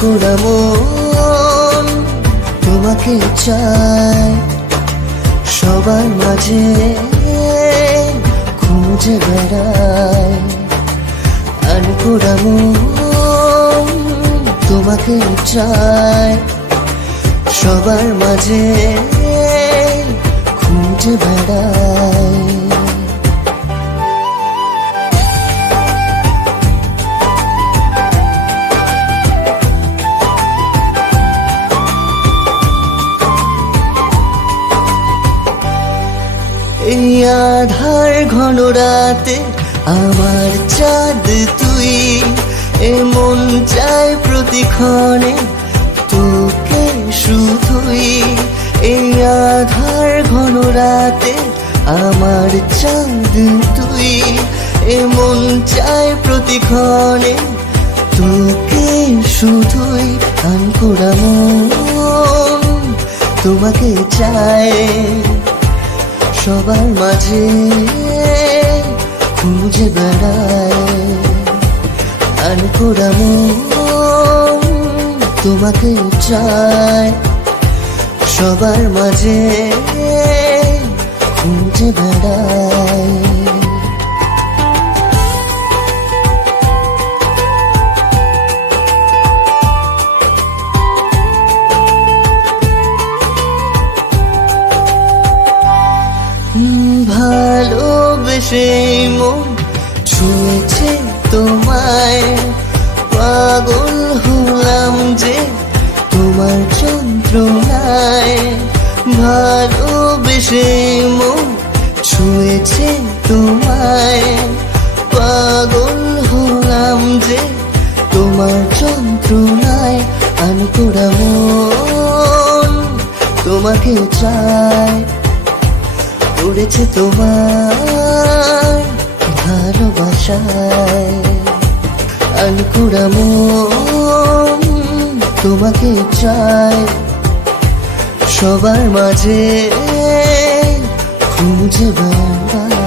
আনকোড়া মন তোমাকে চায়, সবার মাঝে খুঁজে বেড়ায়। আনকোড়া মন তোমাকে চায়, সবার মাঝে খুঁজে বেড়ায়। এই আধার ঘন রাতে আমার চাঁদ তুই, এ মন চায় প্রতিক্ষণে তোকে শুধুই। এই আধার ঘন রাতে আমার চাঁদ তুই, এ মন চায় প্রতিক্ষণে তোকে শুধুই। আনকোড়া মন তোমাকে চায়, সবার মাঝে খুঁজে বেড়ায়। আনকোড়া মন তোমাকে চায়, সবার মাঝে খুঁজে বেড়ায়। ভালোবেসে মন ছুঁয়েছে তোমায়, পাগল হলাম যে তোমার যন্ত্রণায়। ভালোবেসে মন ছুঁয়েছে তোমায়, পাগল হলাম যে তোমার যন্ত্রণায়। আনকোড়া মন তোমাকে চায়, পড়েছে তোমার ভালোবাসায়। আনকোড়া মন তোমাকে চায়, সবার মাঝে খুঁজে বেড়ায়।